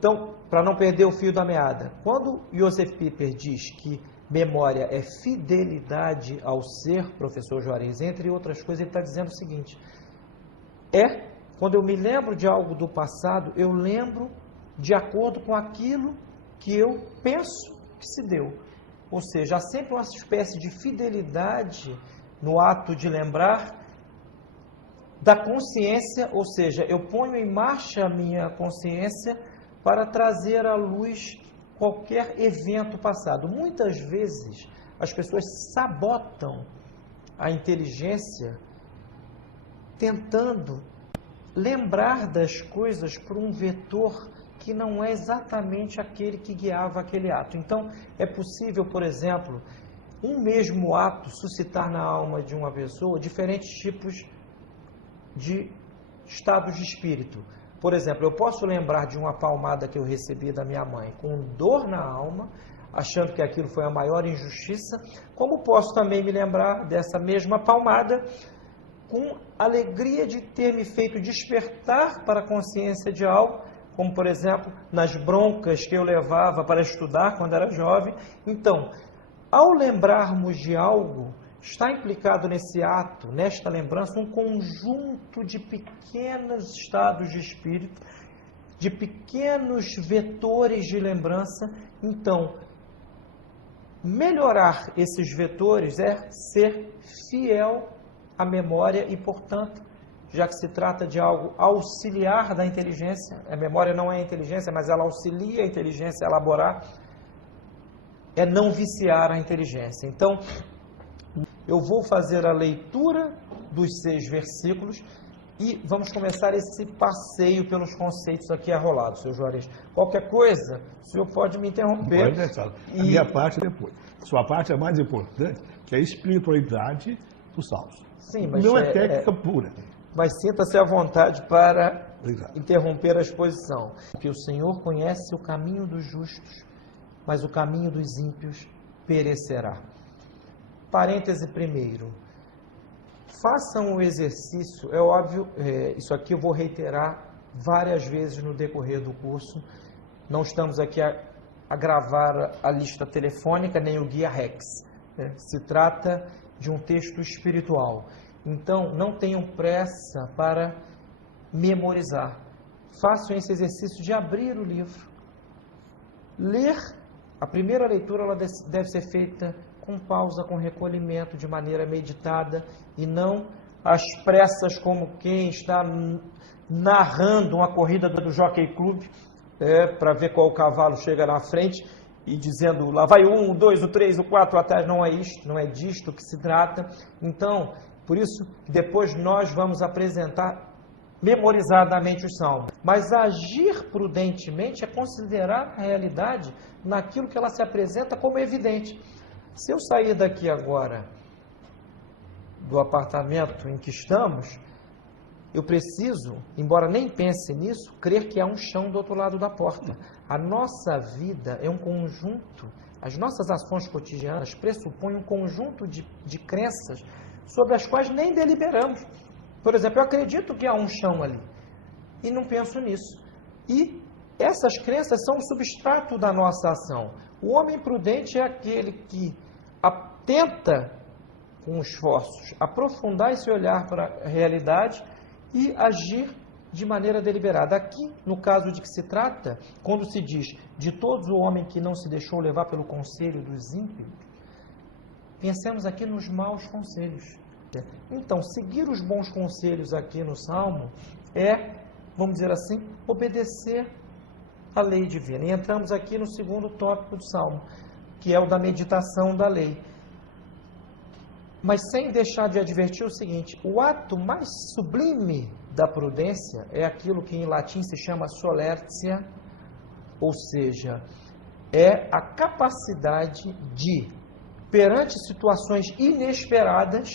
Então, para não perder o fio da meada, quando Josef Pieper diz que memória é fidelidade ao ser, professor Juarez, entre outras coisas, ele está dizendo o seguinte: quando eu me lembro de algo do passado, eu lembro de acordo com aquilo que eu penso que se deu. Ou seja, há sempre uma espécie de fidelidade no ato de lembrar da consciência, ou seja, eu ponho em marcha a minha consciência para trazer à luz qualquer evento passado. Muitas vezes as pessoas sabotam a inteligência tentando lembrar das coisas por um vetor que não é exatamente aquele que guiava aquele ato. Então, é possível, por exemplo, um mesmo ato suscitar na alma de uma pessoa diferentes tipos de estados de espírito. Por exemplo, eu posso lembrar de uma palmada que eu recebi da minha mãe com dor na alma, achando que aquilo foi a maior injustiça, como posso também me lembrar dessa mesma palmada com alegria de ter me feito despertar para a consciência de algo, como, por exemplo, nas broncas que eu levava para estudar quando era jovem. Então, ao lembrarmos de algo, está implicado nesse ato, nesta lembrança, um conjunto de pequenos estados de espírito, de pequenos vetores de lembrança. Então, melhorar esses vetores é ser fiel à memória e, portanto, já que se trata de algo auxiliar da inteligência, a memória não é a inteligência, mas ela auxilia a inteligência a elaborar, é não viciar a inteligência. Então, eu vou fazer a leitura dos 6 versículos e vamos começar esse passeio pelos conceitos aqui arrolados, seu Juarez. Qualquer coisa, o senhor pode me interromper. Pode deixar. A minha parte é depois. Sua parte é mais importante, que é a espiritualidade dos salmos. Sim, mas não é técnica pura. Mas sinta-se à vontade para interromper a exposição. Que o Senhor conhece o caminho dos justos, mas o caminho dos ímpios perecerá. Parêntese primeiro. Façam o exercício, é óbvio, isso aqui eu vou reiterar várias vezes no decorrer do curso. Não estamos aqui a gravar a lista telefônica, nem o guia Rex. Se trata de um texto espiritual. Então, não tenham pressa para memorizar. Façam esse exercício de abrir o livro. Ler, a primeira leitura ela deve ser feita com pausa, com recolhimento, de maneira meditada e não às pressas como quem está narrando uma corrida do Jockey Club para ver qual cavalo chega na frente e dizendo, lá vai o 1, o 2, o 3, o 4 atrás. Não é isto, não é disto que se trata. Então, por isso, depois nós vamos apresentar memorizadamente os salmos. Mas agir prudentemente é considerar a realidade naquilo que ela se apresenta como evidente. Se eu sair daqui agora, do apartamento em que estamos, eu preciso, embora nem pense nisso, crer que há um chão do outro lado da porta. A nossa vida é um conjunto, as nossas ações cotidianas pressupõem um conjunto de crenças sobre as quais nem deliberamos. Por exemplo, eu acredito que há um chão ali e não penso nisso. E essas crenças são o substrato da nossa ação. O homem prudente é aquele que tenta, com esforços, aprofundar esse olhar para a realidade e agir de maneira deliberada. Aqui, no caso de que se trata, quando se diz de todos o homem que não se deixou levar pelo conselho dos ímpios, pensemos aqui nos maus conselhos. Então, seguir os bons conselhos aqui no Salmo é, vamos dizer assim, obedecer à lei divina. E entramos aqui no segundo tópico do Salmo, que é o da meditação da lei. Mas sem deixar de advertir o seguinte, o ato mais sublime da prudência é aquilo que em latim se chama solertia, ou seja, é a capacidade de, perante situações inesperadas,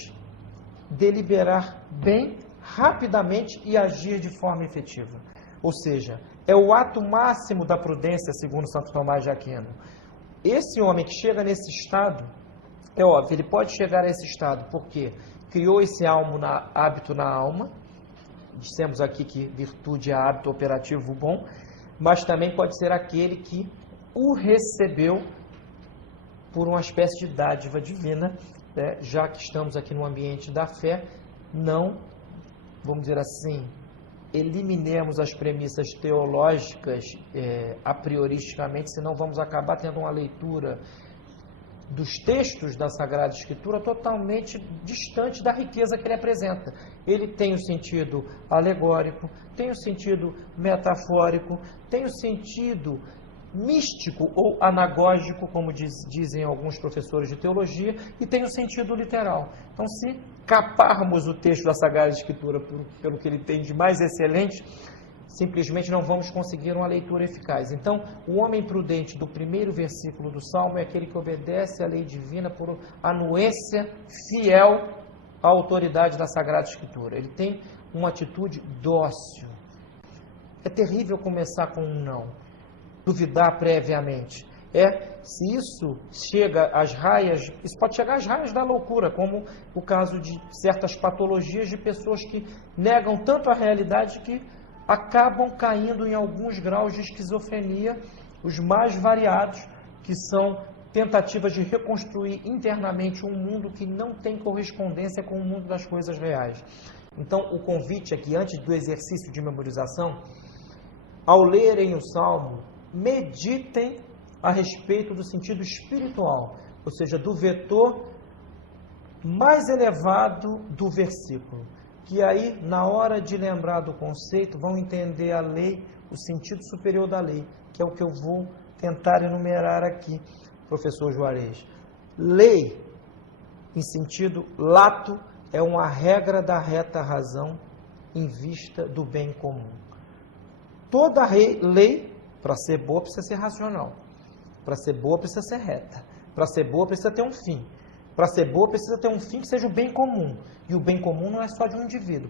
deliberar bem, rapidamente e agir de forma efetiva. Ou seja, é o ato máximo da prudência, segundo Santo Tomás de Aquino. Esse homem que chega nesse estado, é óbvio, ele pode chegar a esse estado porque criou esse hábito na alma. Dissemos aqui que virtude é hábito operativo bom, mas também pode ser aquele que o recebeu por uma espécie de dádiva divina, né? Já que estamos aqui no ambiente da fé, não, vamos dizer assim, eliminemos as premissas teológicas a prioristicamente, senão vamos acabar tendo uma leitura dos textos da Sagrada Escritura totalmente distante da riqueza que ele apresenta. Ele tem o sentido alegórico, tem o sentido metafórico, tem o sentido místico ou anagógico, como dizem alguns professores de teologia, e tem o sentido literal. Então, se caparmos o texto da Sagrada Escritura pelo que ele tem de mais excelente, simplesmente não vamos conseguir uma leitura eficaz. Então, o homem prudente do primeiro versículo do Salmo é aquele que obedece à lei divina por anuência fiel à autoridade da Sagrada Escritura. Ele tem uma atitude dócil. É terrível começar com um não, duvidar previamente. Se isso chega às raias, isso pode chegar às raias da loucura, como o caso de certas patologias de pessoas que negam tanto a realidade que acabam caindo em alguns graus de esquizofrenia, os mais variados, que são tentativas de reconstruir internamente um mundo que não tem correspondência com o mundo das coisas reais. Então, o convite aqui, antes do exercício de memorização, ao lerem o Salmo, meditem a respeito do sentido espiritual, ou seja, do vetor mais elevado do versículo, que aí, na hora de lembrar do conceito, vão entender a lei, o sentido superior da lei, que é o que eu vou tentar enumerar aqui, professor Juarez. Lei, em sentido lato, é uma regra da reta razão em vista do bem comum. Toda lei, para ser boa, precisa ser racional. Para ser boa, precisa ser reta. Para ser boa, precisa ter um fim. Para ser boa, precisa ter um fim que seja o bem comum. E o bem comum não é só de um indivíduo.